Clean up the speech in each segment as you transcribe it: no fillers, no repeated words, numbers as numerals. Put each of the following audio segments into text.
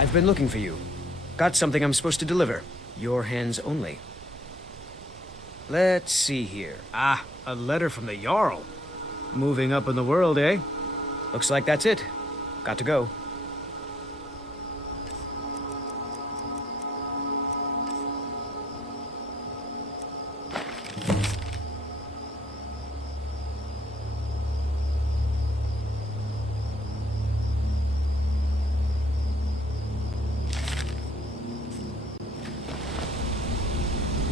I've been looking for you. Got something I'm supposed to deliver. Your hands only. Let's see here. Ah, a letter from the Jarl. Moving up in the world, eh? Looks like that's it. Got to go.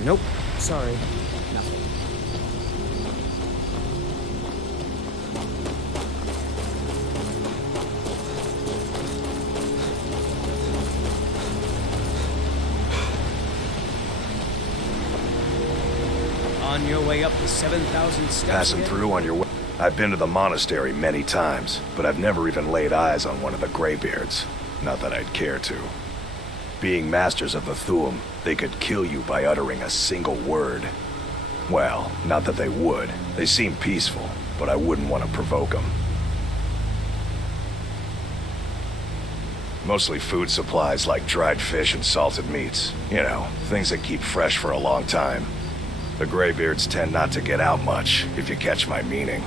Nope. Sorry. Nothing. On your way up the 7,000 steps Passing again? through on your way. I've been to the monastery many times, but I've never even laid eyes on one of the Greybeards. Not that I'd care to. Being masters of the Thu'um, they could kill you by uttering a single word. Well, not that they would. They seem peaceful, but I wouldn't want to provoke them. Mostly food supplies like dried fish and salted meats. You know, things that keep fresh for a long time. The Greybeards tend not to get out much, if you catch my meaning.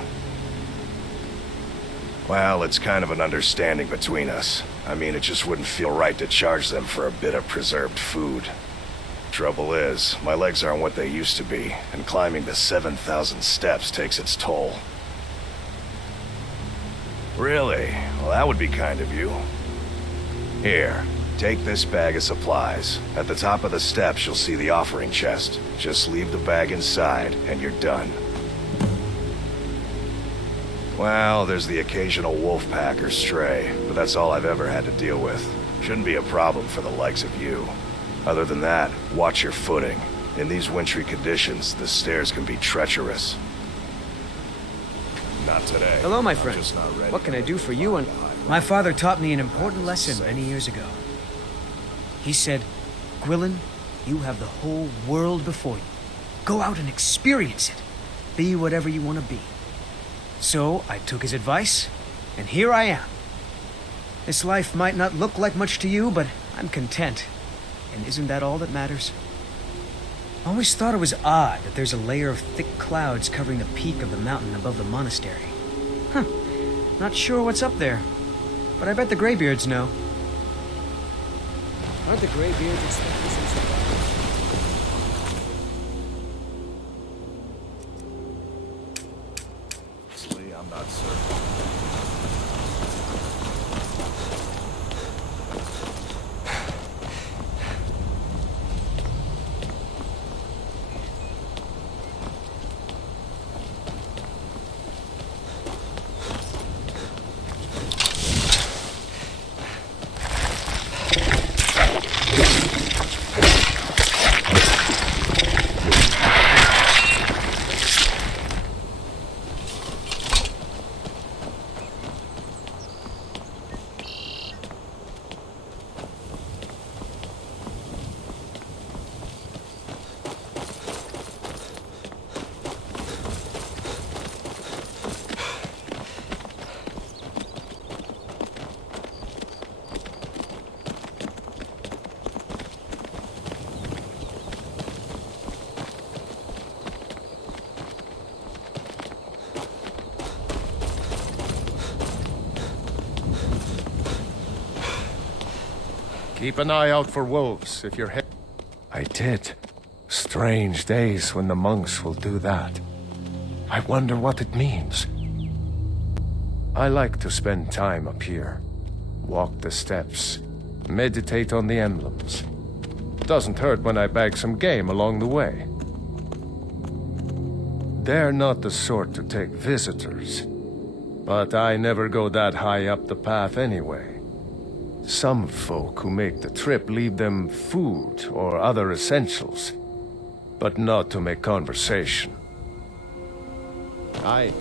Well, it's kind of an understanding between us. I mean, it just wouldn't feel right to charge them for a bit of preserved food. Trouble is, my legs aren't what they used to be, and climbing the 7,000 steps takes its toll. Really? Well, that would be kind of you. Here, take this bag of supplies. At the top of the steps, you'll see the offering chest. Just leave the bag inside, and you're done. Well, there's the occasional wolf pack or stray, but that's all I've ever had to deal with. Shouldn't be a problem for the likes of you. Other than that, watch your footing. In these wintry conditions, the stairs can be treacherous. Not today. Hello, my I'm friend. just not ready. What can I do for you? And my father taught me an important lesson many years ago. He said, Gwilyn, you have the whole world before you. Go out and experience it. Be whatever you want to be. So I took his advice, and here I am. This life might not look like much to you, but I'm content. And isn't that all that matters? I always thought it was odd that there's a layer of thick clouds covering the peak of the mountain above the monastery. Huh. Not sure what's up there, but I bet the Greybeards know. Aren't the Greybeards expecting some surprise? Honestly, I'm not certain. Keep an eye out for wolves if you're head. I did. Strange days when the monks will do that. I wonder what it means. I like to spend time up here. Walk the steps. Meditate on the emblems. Doesn't hurt when I bag some game along the way. They're not the sort to take visitors. But I never go that high up the path anyway. Some folk who make the trip leave them food or other essentials, but not to make conversation. Aye.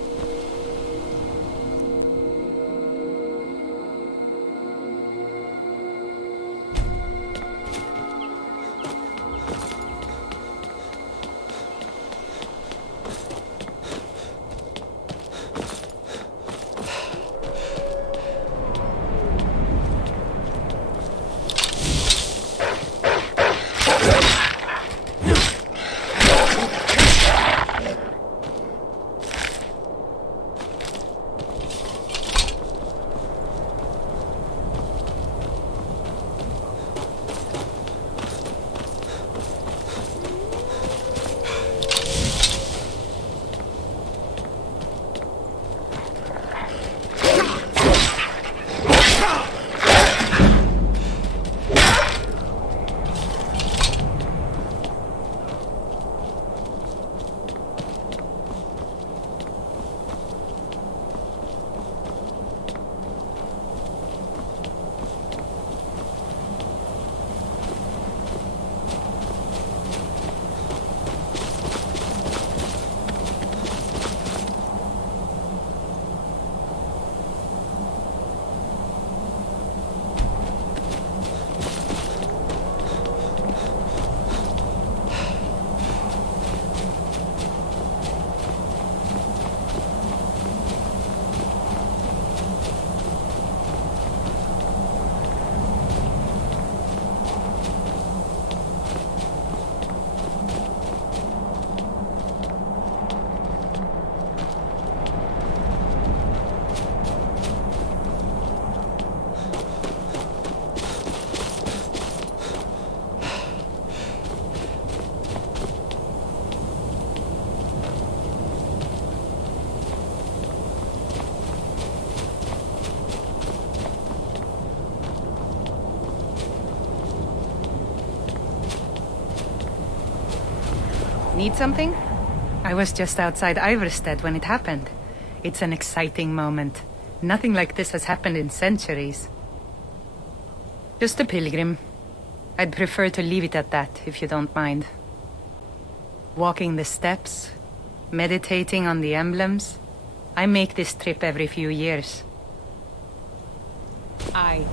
Need something? I was just outside Iverstead when it happened. It's an exciting moment. Nothing like this has happened in centuries. Just a pilgrim. I'd prefer to leave it at that, if you don't mind. Walking the steps, meditating on the emblems. I make this trip every few years. I...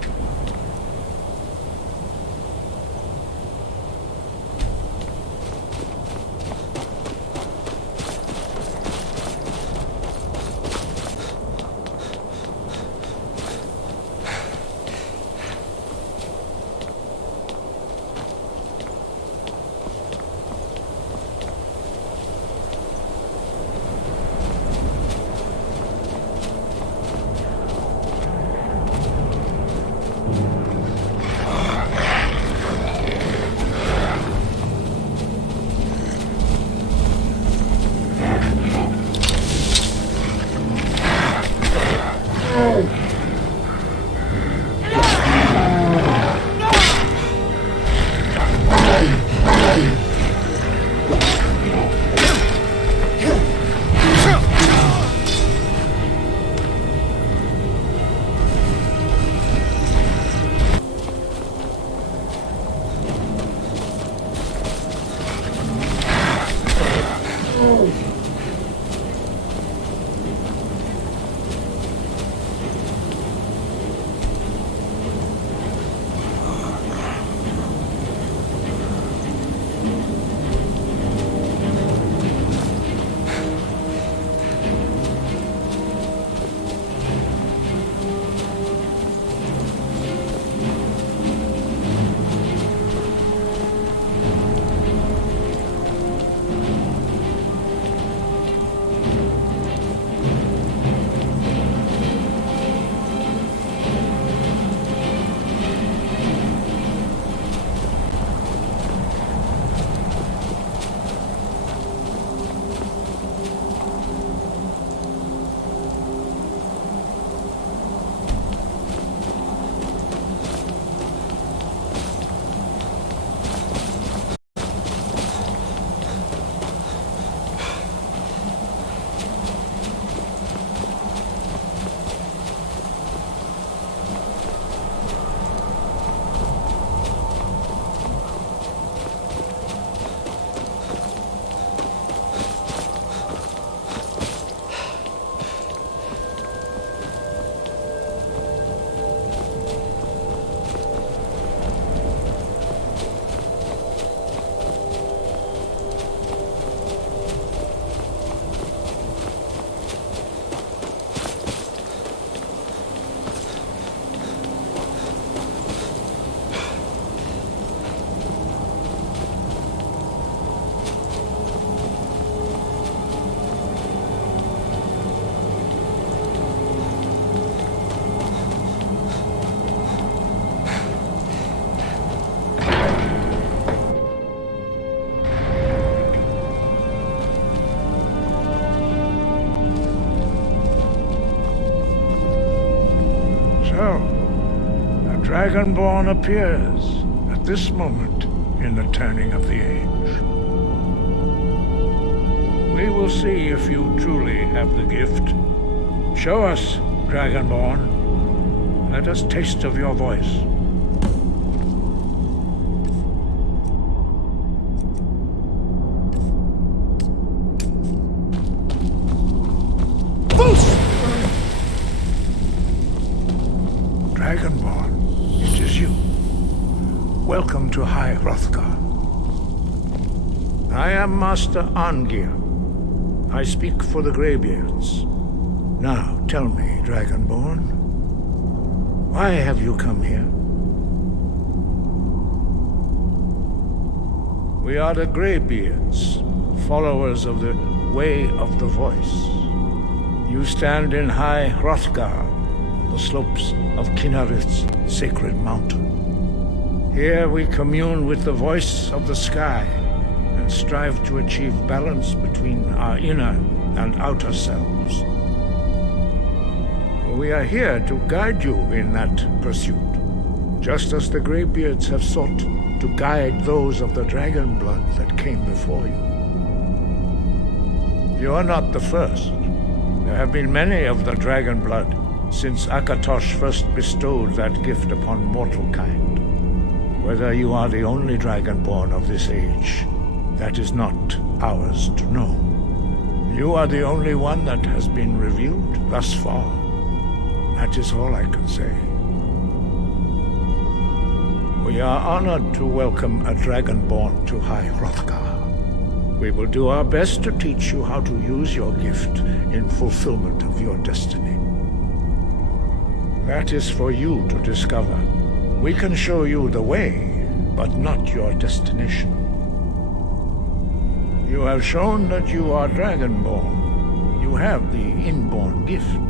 Dragonborn appears at this moment in the turning of the age. We will see if you truly have the gift. Show us, Dragonborn. Let us taste of your voice. Dragonborn, it is you. Welcome to High Hrothgar. I am Master Arngir. I speak for the Greybeards. Now, tell me, Dragonborn, why have you come here? We are the Greybeards, followers of the Way of the Voice. You stand in High Hrothgar, on the slopes of Kinarith's sacred mountain. Here we commune with the voice of the sky and strive to achieve balance between our inner and outer selves. We are here to guide you in that pursuit, just as the Greybeards have sought to guide those of the dragon blood that came before you. You are not the first. There have been many of the dragon blood since Akatosh first bestowed that gift upon mortal kind. Whether you are the only dragonborn of this age, that is not ours to know. You are the only one that has been revealed thus far. That is all I can say. We are honored to welcome a dragonborn to High Hrothgar. We will do our best to teach you how to use your gift in fulfillment of your destiny. That is for you to discover. We can show you the way, but not your destination. You have shown that you are dragonborn. You have the inborn gift.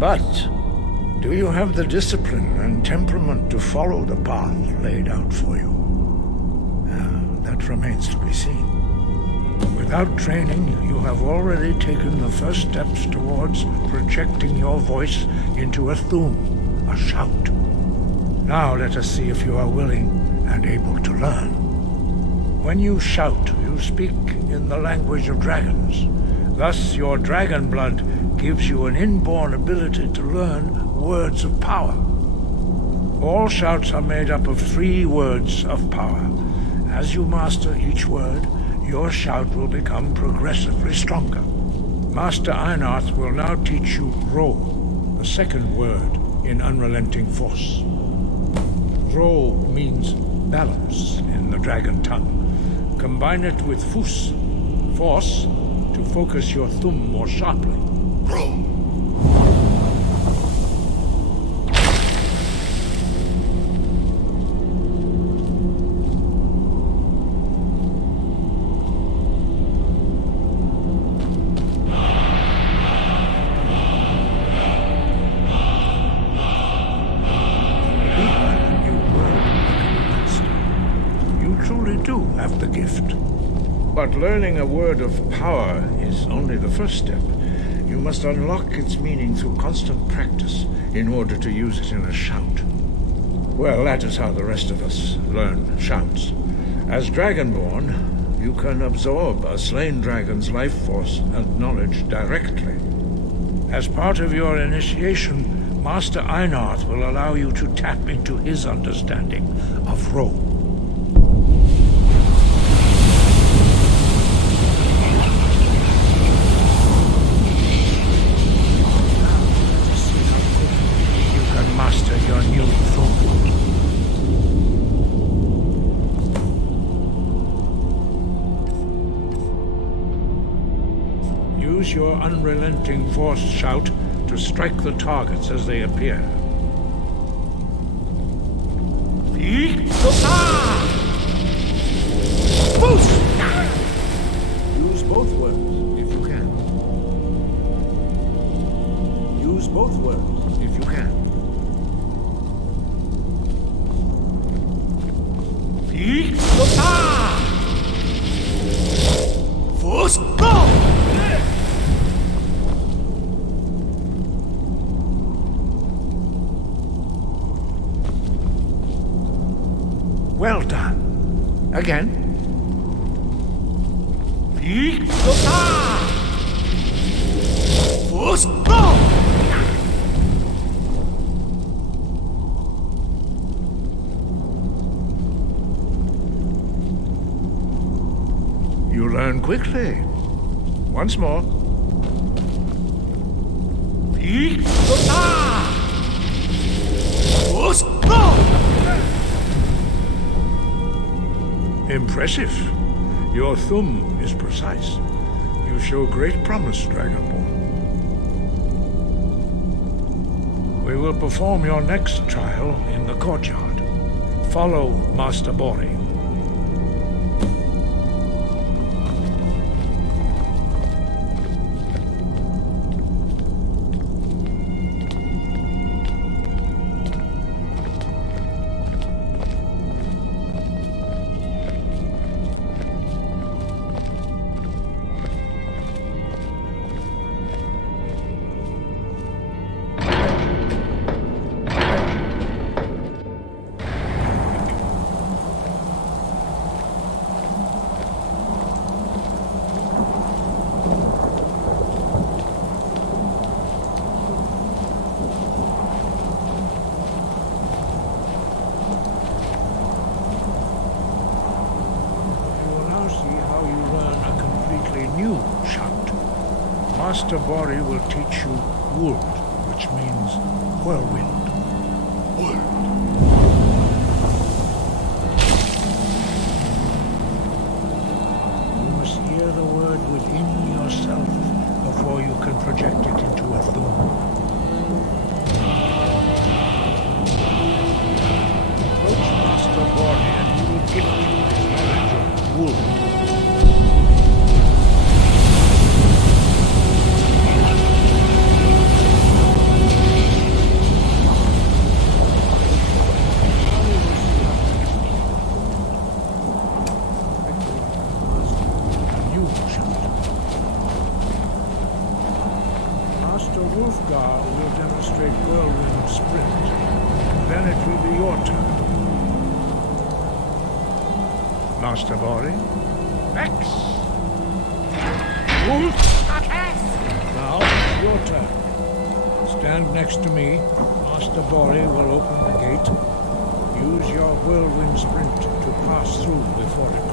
But do you have the discipline and temperament to follow the path laid out for you? That remains to be seen. Without training, you have already taken the first steps towards projecting your voice into a thum, a shout. Now let us see if you are willing and able to learn. When you shout, you speak in the language of dragons. Thus, your dragon blood gives you an inborn ability to learn words of power. All shouts are made up of 3 words of power. As you master each word, your shout will become progressively stronger. Master Einarth will now teach you Ro, the second word in Unrelenting Force. Ro means balance in the dragon tongue. Combine it with Fus, force, to focus your thumb more sharply. Ro. But learning a word of power is only the first step. You must unlock its meaning through constant practice in order to use it in a shout. Well, that is how the rest of us learn shouts. As Dragonborn, you can absorb a slain dragon's life force and knowledge directly. As part of your initiation, Master Einarth will allow you to tap into his understanding of Ro. Use your unrelenting force shout to strike the targets as they appear. Use both words if you can. Use both words if you can. Force go! Well done. Again. Force go! You learn quickly. Once more. Force go! Impressive. Your thumb is precise. You show great promise, Dragonborn. We will perform your next trial in the courtyard. Follow Master Bori. Master Bori will teach you Wold, which means whirlwind. You must hear the word within yourself before you can project it into a thum. Approach Master Bori and he will gift you his knowledge of Wold. Master Wolfgar will demonstrate whirlwind sprint. Then it will be your turn. Master Bori. Rex! Wolf! Now it's your turn. Stand next to me. Master Bori will open the gate. Use your whirlwind sprint to pass through before it closes.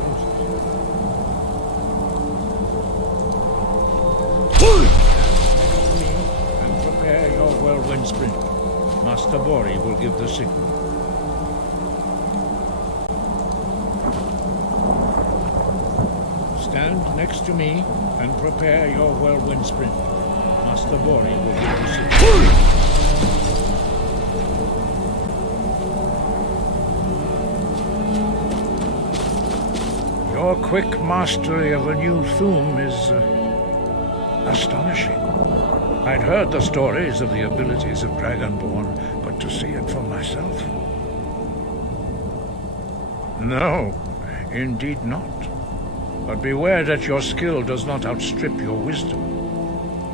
Prepare your whirlwind sprint. Master Bori will give the signal. Stand next to me and prepare your whirlwind sprint. Master Bori will give the signal. Your quick mastery of a new thum is astonishing. I'd heard the stories of the abilities of Dragonborn, but to see it for myself? No, indeed not. But beware that your skill does not outstrip your wisdom.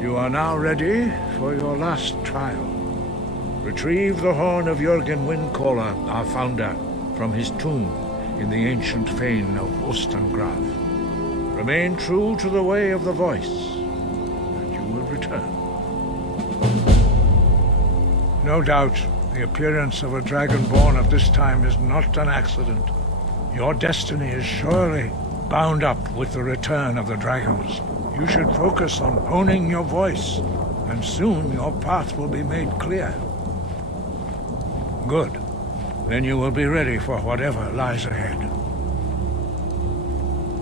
You are now ready for your last trial. Retrieve the horn of Jürgen Windcaller, our founder, from his tomb in the ancient fane of Ostengraf. Remain true to the way of the voice, and you will return. No doubt, the appearance of a Dragonborn at this time is not an accident. Your destiny is surely bound up with the return of the dragons. You should focus on honing your voice, and soon your path will be made clear. Good. Then you will be ready for whatever lies ahead.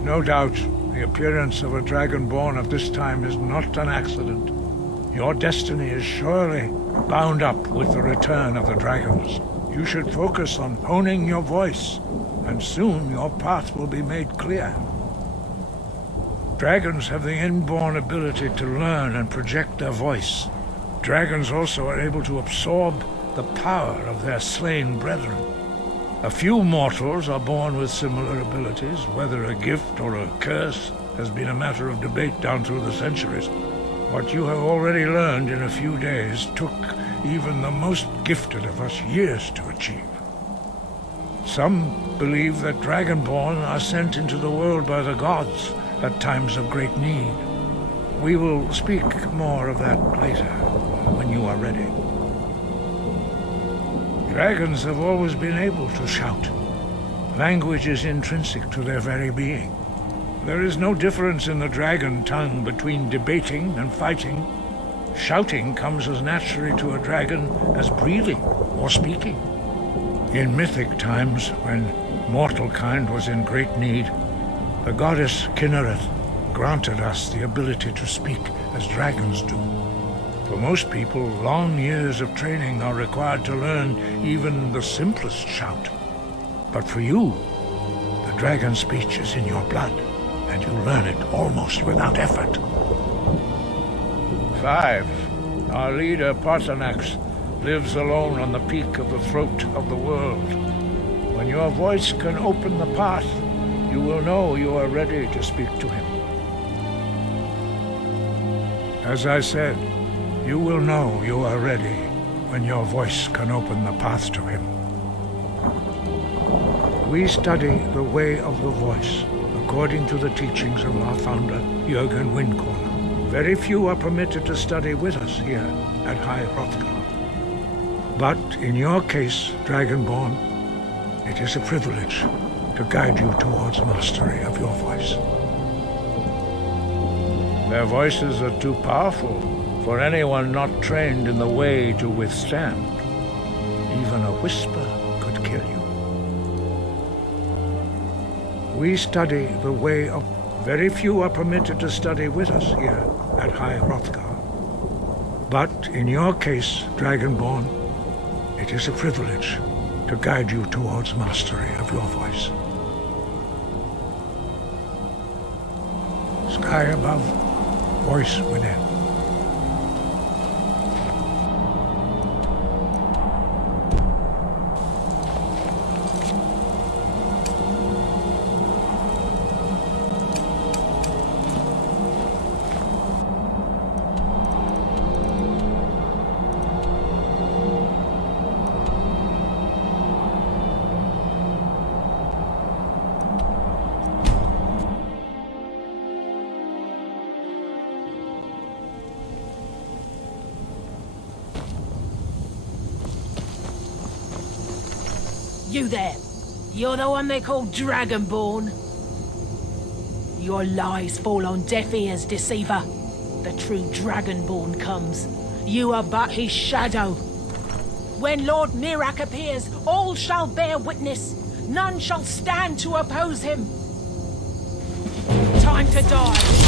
No doubt, the appearance of a Dragonborn at this time is not an accident. Your destiny is surely bound up with the return of the dragons. You should focus on honing your voice, and soon your path will be made clear. Dragons have the inborn ability to learn and project their voice. Dragons also are able to absorb the power of their slain brethren. A few mortals are born with similar abilities. Whether a gift or a curse has been a matter of debate down through the centuries. What you have already learned in a few days took even the most gifted of us years to achieve. Some believe that Dragonborn are sent into the world by the gods at times of great need. We will speak more of that later, when you are ready. Dragons have always been able to shout. Language is intrinsic to their very being. There is no difference in the dragon tongue between debating and fighting. Shouting comes as naturally to a dragon as breathing or speaking. In mythic times, when mortal kind was in great need, the goddess Kinnereth granted us the ability to speak as dragons do. For most people, long years of training are required to learn even the simplest shout. But for you, the dragon speech is in your blood, and you learn it almost without effort. 5. Our leader, Paarthurnax, lives alone on the peak of the throat of the world. When your voice can open the path, you will know you are ready to speak to him. As I said, you will know you are ready when your voice can open the path to him. We study the way of the voice according to the teachings of our founder, Jürgen Windcaller. Very few are permitted to study with us here at High Hrothgar. But in your case, Dragonborn, it is a privilege to guide you towards mastery of your voice. Their voices are too powerful for anyone not trained in the way to withstand. Even a whisper could kill you. We study the way of... Very few are permitted to study with us here at High Hrothgar. But in your case, Dragonborn, it is a privilege to guide you towards mastery of your voice. Sky above, voice within. You there. You're the one they call Dragonborn. Your lies fall on deaf ears, deceiver. The true Dragonborn comes. You are but his shadow. When Lord Mirak appears, all shall bear witness. None shall stand to oppose him. Time to die.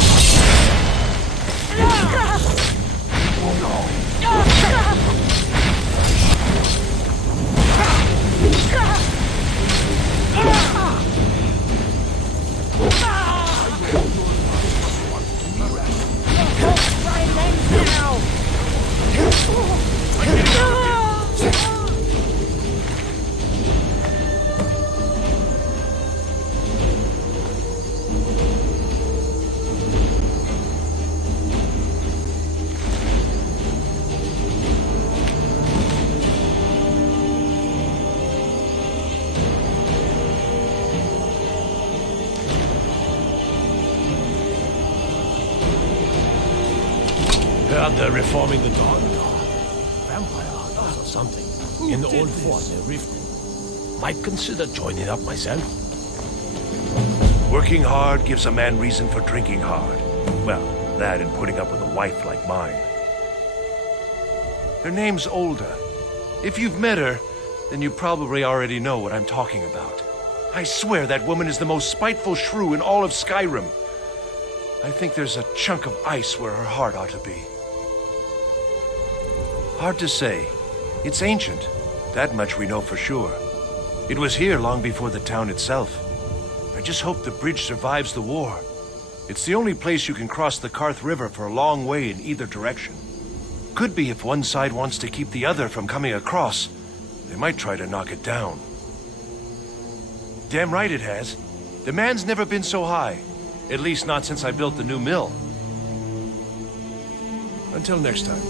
They're reforming the Dawn Guard. Vampire hunters or something. In the old fort near Riften. Might consider joining up myself. Working hard gives a man reason for drinking hard. Well, that and putting up with a wife like mine. Her name's Olda. If you've met her, then you probably already know what I'm talking about. I swear that woman is the most spiteful shrew in all of Skyrim. I think there's a chunk of ice where her heart ought to be. Hard to say. It's ancient. That much we know for sure. It was here long before the town itself. I just hope the bridge survives the war. It's the only place you can cross the Karth River for a long way in either direction. Could be if one side wants to keep the other from coming across. They might try to knock it down. Damn right it has. Demand's never been so high. At least not since I built the new mill. Until next time.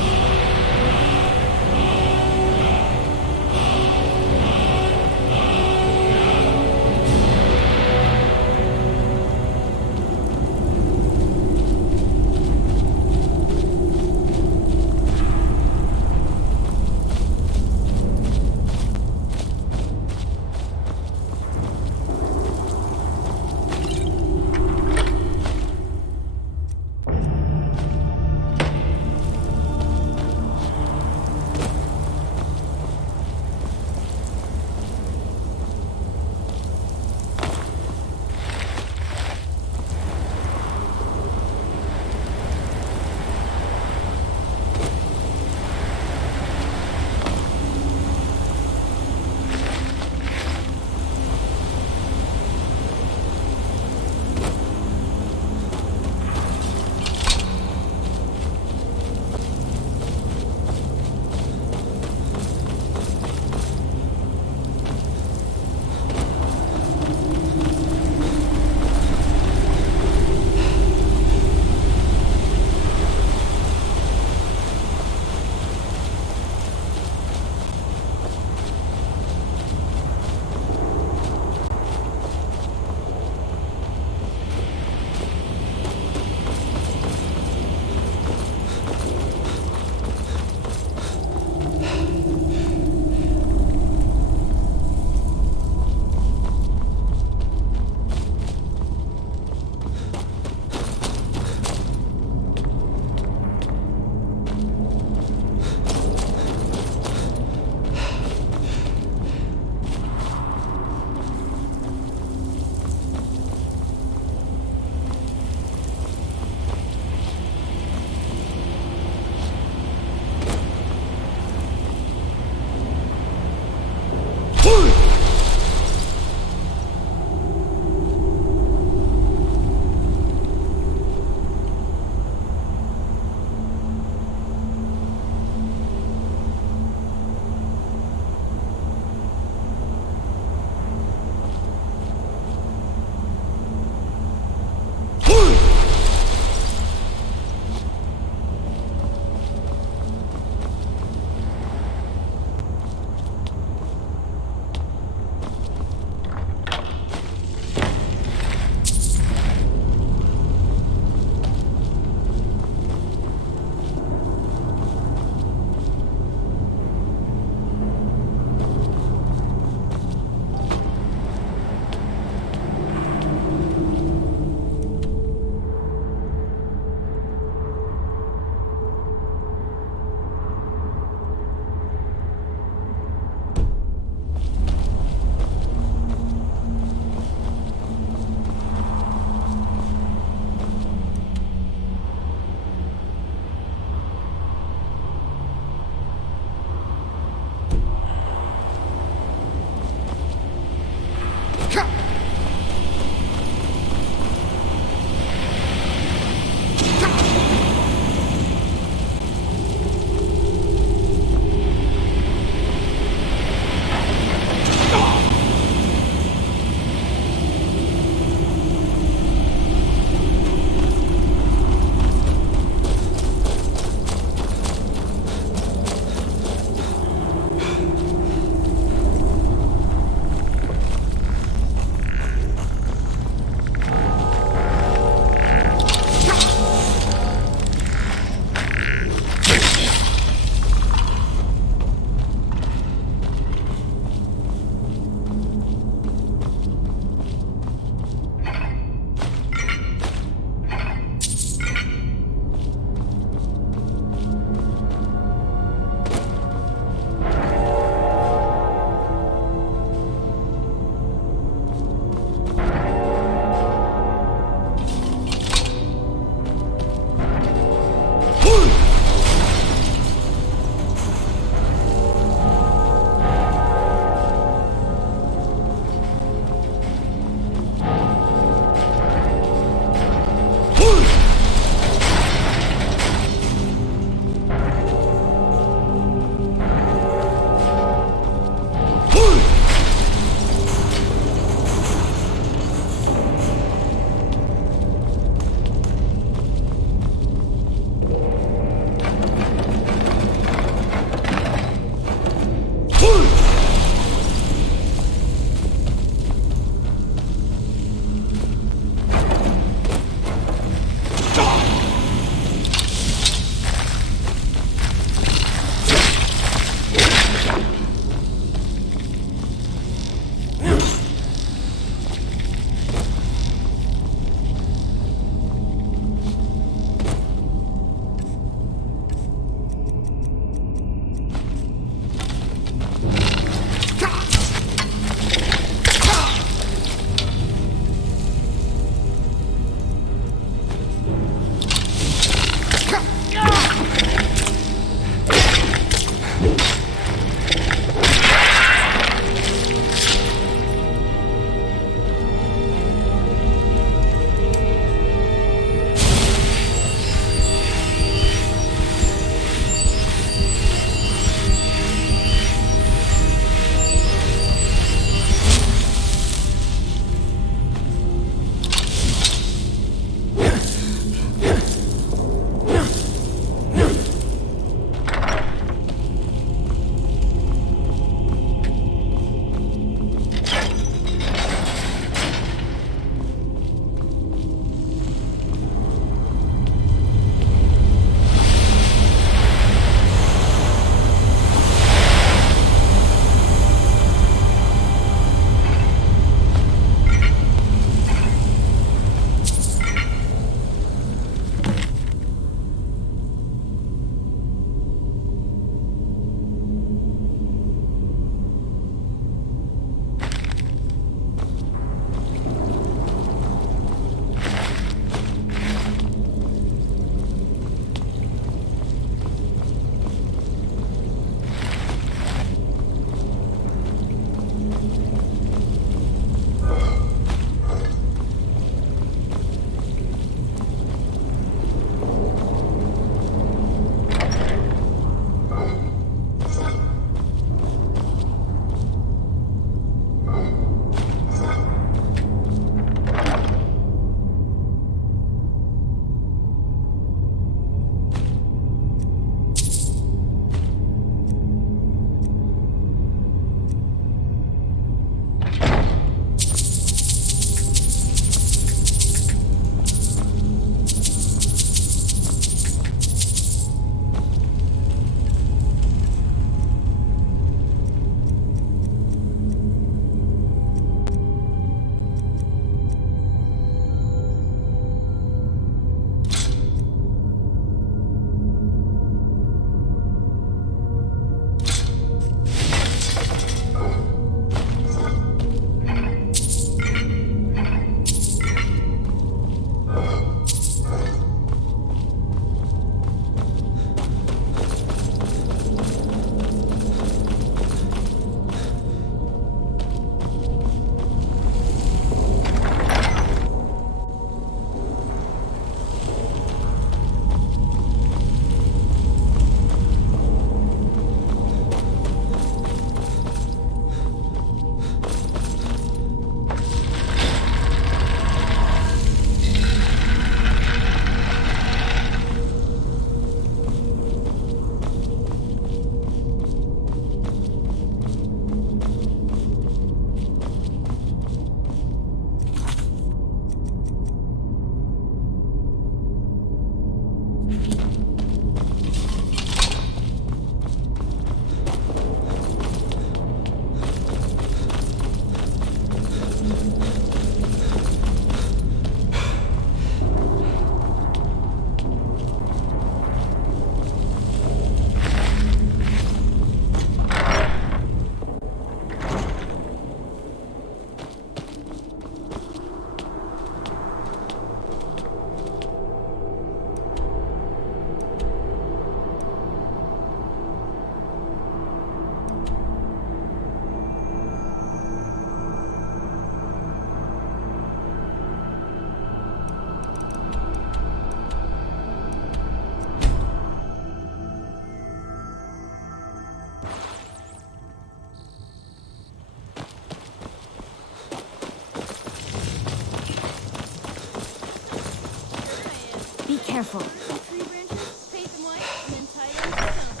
Be careful. Tree branches, paint them white, and then tie them to the stump.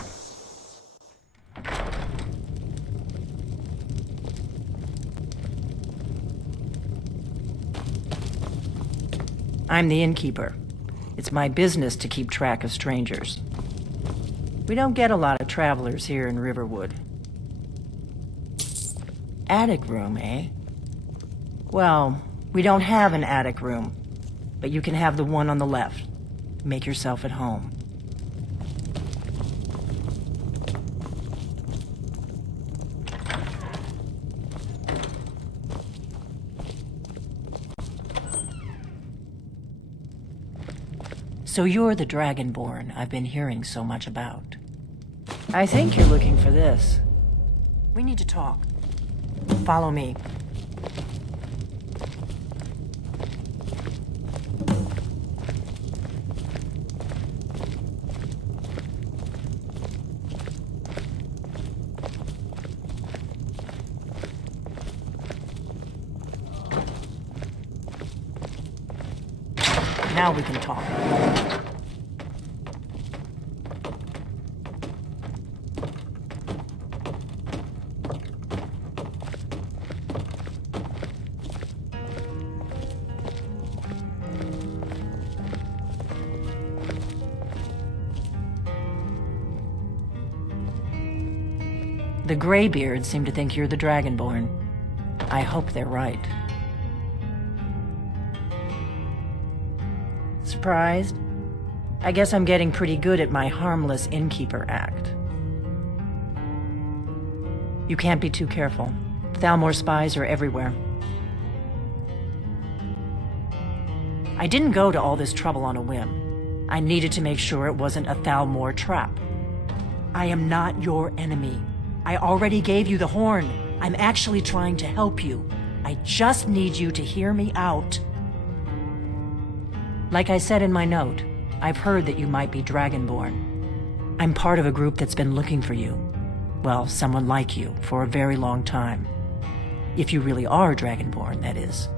I'm the innkeeper. It's my business to keep track of strangers. We don't get a lot of travelers here in Riverwood. Attic room, eh? Well, we don't have an attic room, but you can have the one on the left. Make yourself at home. So you're the Dragonborn I've been hearing so much about. I think you're looking for this. We need to talk. Follow me. Now we can talk. The Greybeards seem to think you're the Dragonborn. I hope they're right. Surprised? I guess I'm getting pretty good at my harmless innkeeper act. You can't be too careful. Thalmor spies are everywhere. I didn't go to all this trouble on a whim. I needed to make sure it wasn't a Thalmor trap. I am not your enemy. I already gave you the horn. I'm actually trying to help you. I just need you to hear me out. Like I said in my note, I've heard that you might be Dragonborn. I'm part of a group that's been looking for you. Well, someone like you, for a very long time. If you really are Dragonborn, that is.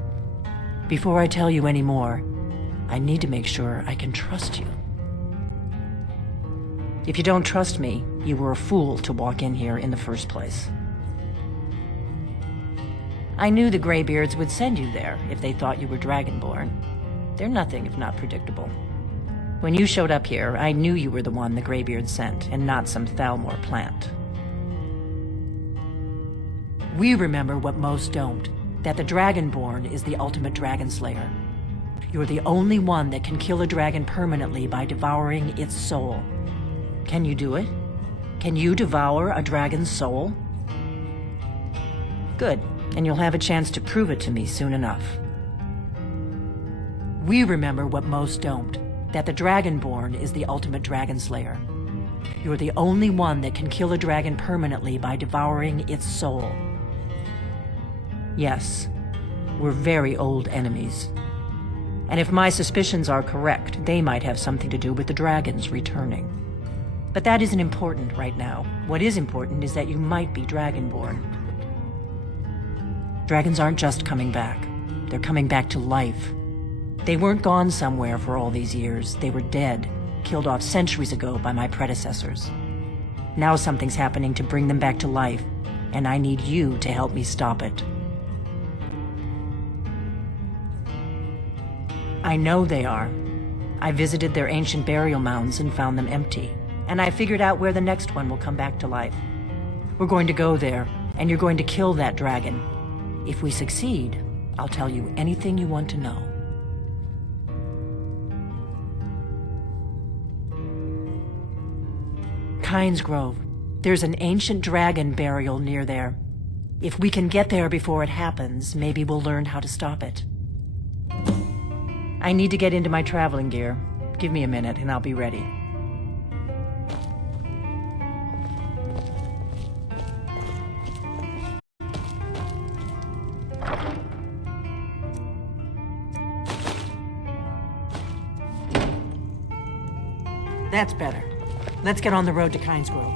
Before I tell you any more, I need to make sure I can trust you. If you don't trust me, you were a fool to walk in here in the first place. I knew the Greybeards would send you there if they thought you were Dragonborn. They're nothing if not predictable. When you showed up here, I knew you were the one the Greybeards sent, and not some Thalmor plant. We remember what most don't, that the Dragonborn is the ultimate dragon slayer. You're the only one that can kill a dragon permanently by devouring its soul. Can you do it? Can you devour a dragon's soul? Good, and you'll have a chance to prove it to me soon enough. We remember what most don't, that the Dragonborn is the ultimate dragon slayer. You're the only one that can kill a dragon permanently by devouring its soul. Yes, we're very old enemies. And if my suspicions are correct, they might have something to do with the dragons returning. But that isn't important right now. What is important is that you might be Dragonborn. Dragons aren't just coming back. They're coming back to life. They weren't gone somewhere for all these years. They were dead, killed off centuries ago by my predecessors. Now something's happening to bring them back to life, and I need you to help me stop it. I know they are. I visited their ancient burial mounds and found them empty. And I figured out where the next one will come back to life. We're going to go there, and you're going to kill that dragon. If we succeed, I'll tell you anything you want to know. Kynes Grove. There's an ancient dragon burial near there. If we can get there before it happens, maybe we'll learn how to stop it. I need to get into my traveling gear. Give me a minute, and I'll be ready. That's better. Let's get on the road to Kynes Grove.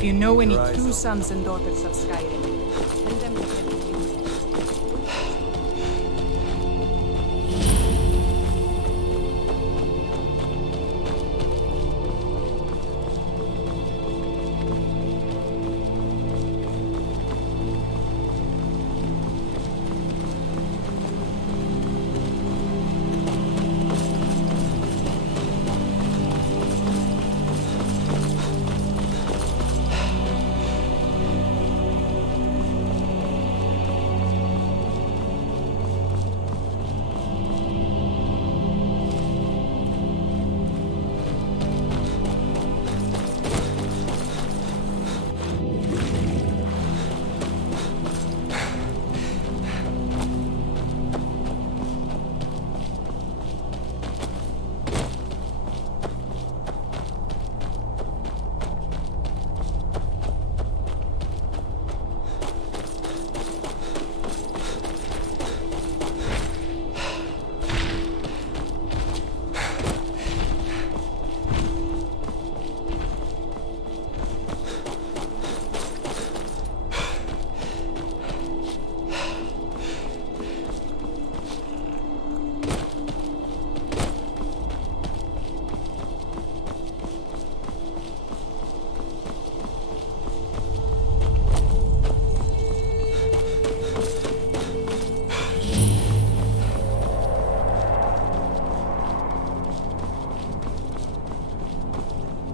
If you know any true sons and daughters of Skyrim, tell them to come with you.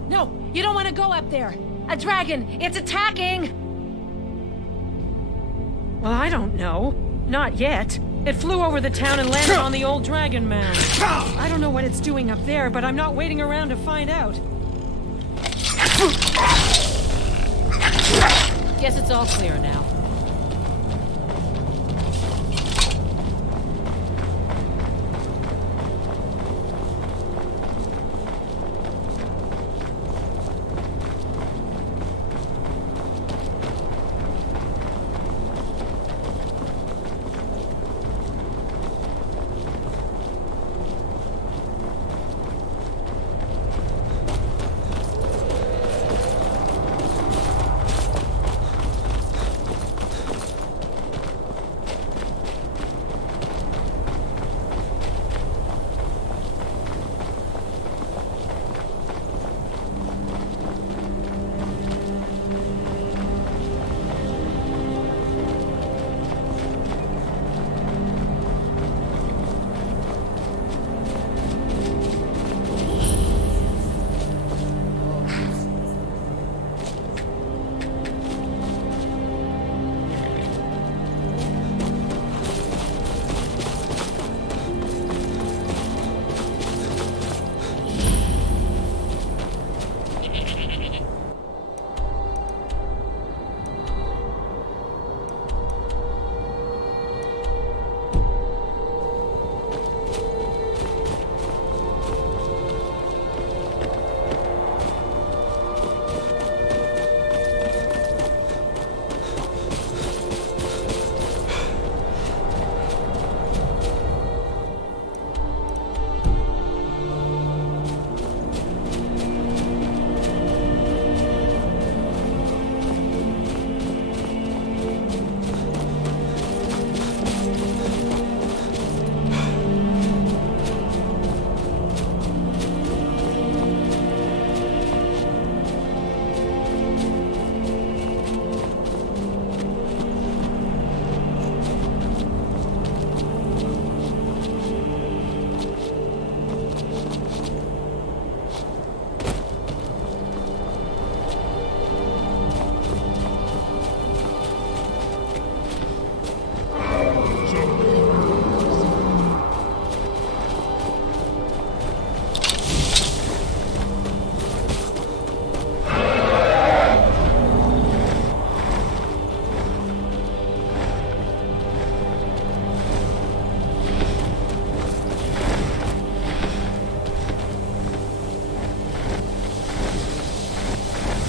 No, you don't want to go up there. A dragon, it's attacking! Well, I don't know. Not yet. It flew over the town and landed on the old dragon mound. I don't know what it's doing up there, but I'm not waiting around to find out. Guess it's all clear now.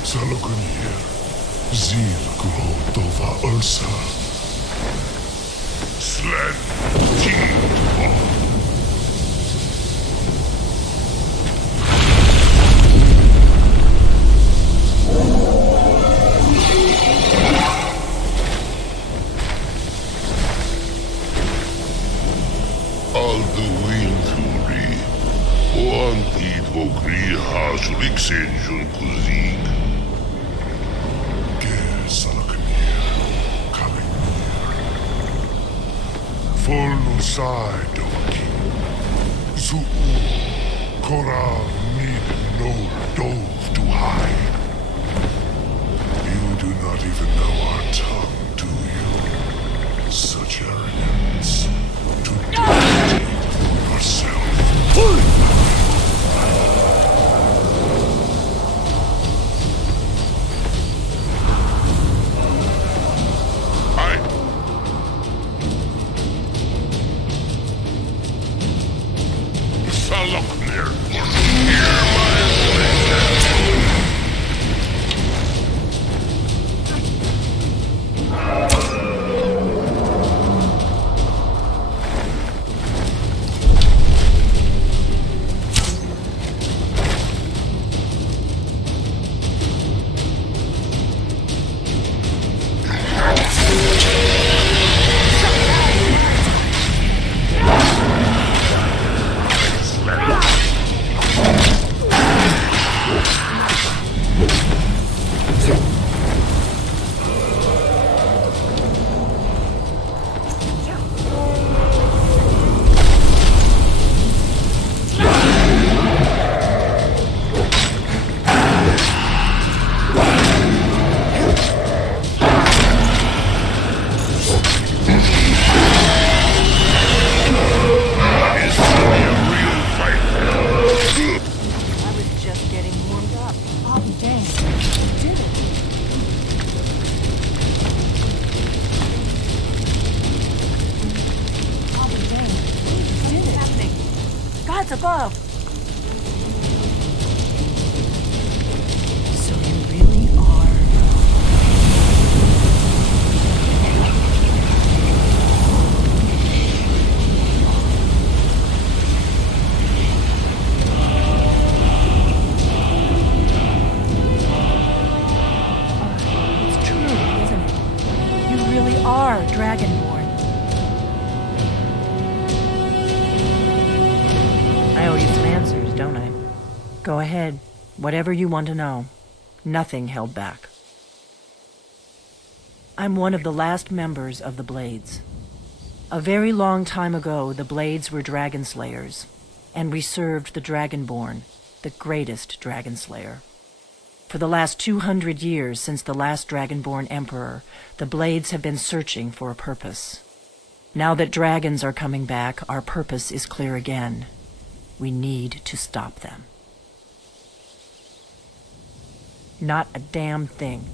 Salogunir, Zil Grotova Ursa. Sled Teed. side, Dovaki. Zu Koral need no dove to hide. You do not even know our tongue, do you? Such arrogance. To dictate for yourself. Saloknir, hear my above. So you really are... It's true, isn't it? You really are Dragonborn. I owe you some answers, don't I? Go ahead. Whatever you want to know. Nothing held back. I'm one of the last members of the Blades. A very long time ago, the Blades were dragon slayers, and we served the Dragonborn, the greatest dragon slayer. For the last 200 years since the last Dragonborn Emperor, the Blades have been searching for a purpose. Now that dragons are coming back, our purpose is clear again. We need to stop them. Not a damn thing.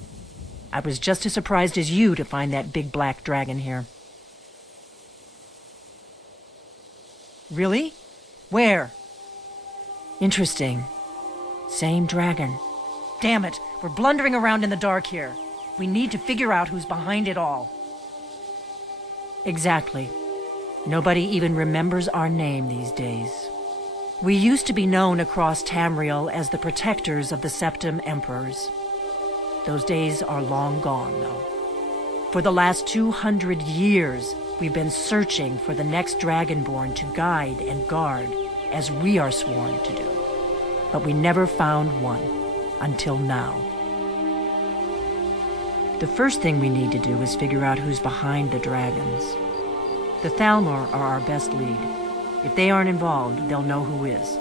I was just as surprised as you to find that big black dragon here. Really? Where? Interesting. Same dragon. Damn it, we're blundering around in the dark here. We need to figure out who's behind it all. Exactly. Nobody even remembers our name these days. We used to be known across Tamriel as the protectors of the Septim Emperors. Those days are long gone, though. For the last 200 years, we've been searching for the next Dragonborn to guide and guard, as we are sworn to do. But we never found one, until now. The first thing we need to do is figure out who's behind the dragons. The Thalmor are our best lead. If they aren't involved, they'll know who is.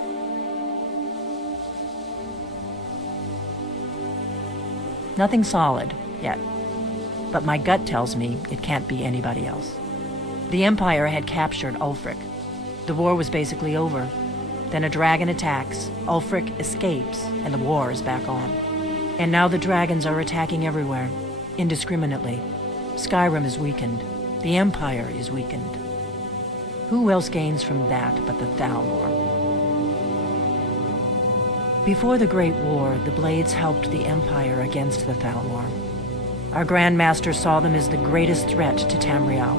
Nothing solid, yet. But my gut tells me it can't be anybody else. The Empire had captured Ulfric. The war was basically over. Then a dragon attacks, Ulfric escapes, and the war is back on. And now the dragons are attacking everywhere, indiscriminately. Skyrim is weakened. The Empire is weakened. Who else gains from that but the Thalmor? Before the Great War, the Blades helped the Empire against the Thalmor. Our Grand Master saw them as the greatest threat to Tamriel.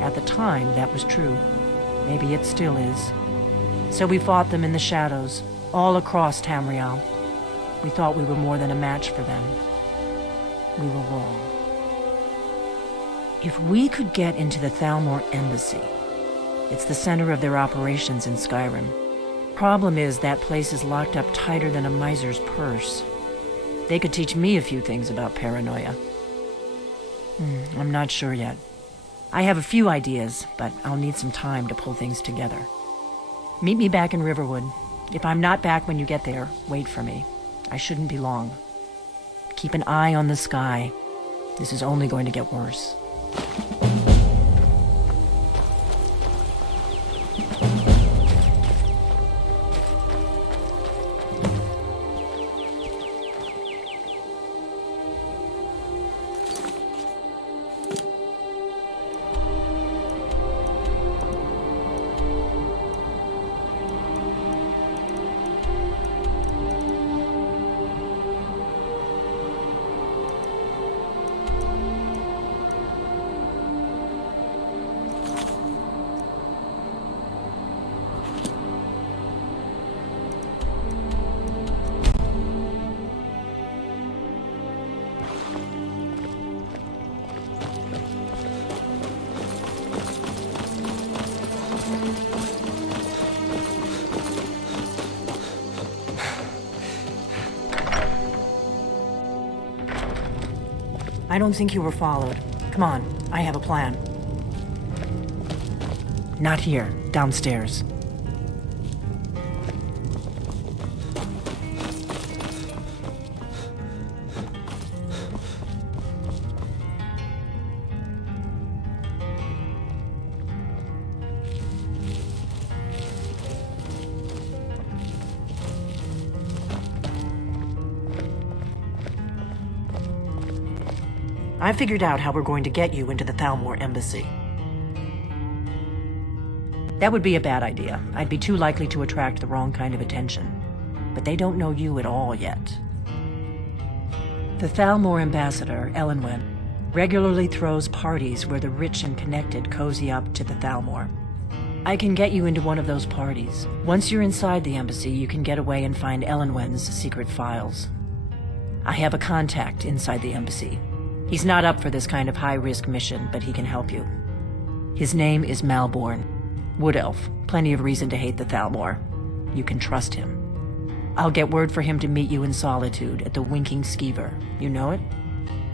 At the time, that was true. Maybe it still is. So we fought them in the shadows, all across Tamriel. We thought we were more than a match for them. We were wrong. If we could get into the Thalmor embassy, it's the center of their operations in Skyrim. Problem is, that place is locked up tighter than a miser's purse. They could teach me a few things about paranoia. I'm not sure yet. I have a few ideas, but I'll need some time to pull things together. Meet me back in Riverwood. If I'm not back when you get there, wait for me. I shouldn't be long. Keep an eye on the sky. This is only going to get worse. I don't think you were followed. Come on, I have a plan. Not here, downstairs. I figured out how we're going to get you into the Thalmor embassy. That would be a bad idea. I'd be too likely to attract the wrong kind of attention. But they don't know you at all yet. The Thalmor ambassador, Elenwen, regularly throws parties where the rich and connected cozy up to the Thalmor. I can get you into one of those parties. Once you're inside the embassy, you can get away and find Elenwen's secret files. I have a contact inside the embassy. He's not up for this kind of high-risk mission, but he can help you. His name is Malborn. Wood Elf. Plenty of reason to hate the Thalmor. You can trust him. I'll get word for him to meet you in Solitude at the Winking Skeever. You know it?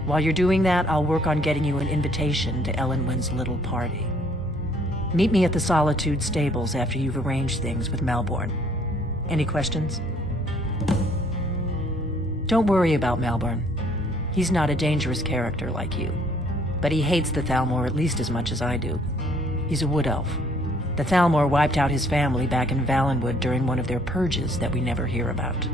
While you're doing that, I'll work on getting you an invitation to Elenwen's little party. Meet me at the Solitude stables after you've arranged things with Malborn. Any questions? Don't worry about Malborn. He's not a dangerous character like you, but he hates the Thalmor at least as much as I do. He's a wood elf. The Thalmor wiped out his family back in Valenwood during one of their purges that we never hear about.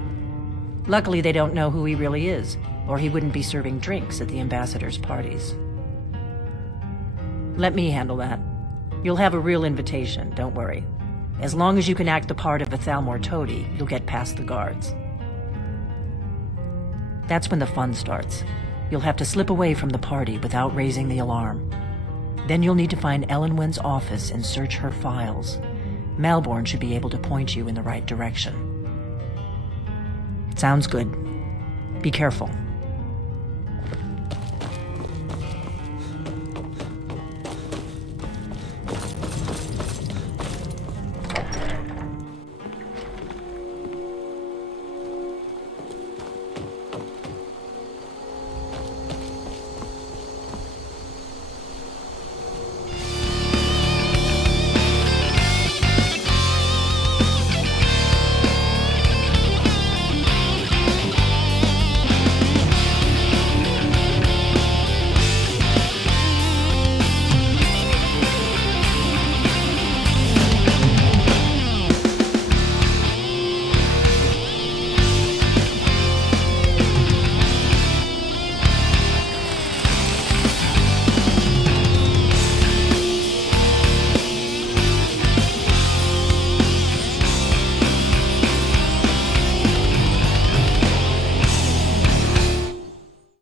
Luckily, they don't know who he really is, or he wouldn't be serving drinks at the ambassador's parties. Let me handle that. You'll have a real invitation, don't worry. As long as you can act the part of a Thalmor toady, you'll get past the guards. That's when the fun starts. You'll have to slip away from the party without raising the alarm. Then you'll need to find Elenwen's office and search her files. Malborn should be able to point you in the right direction. Sounds good. Be careful.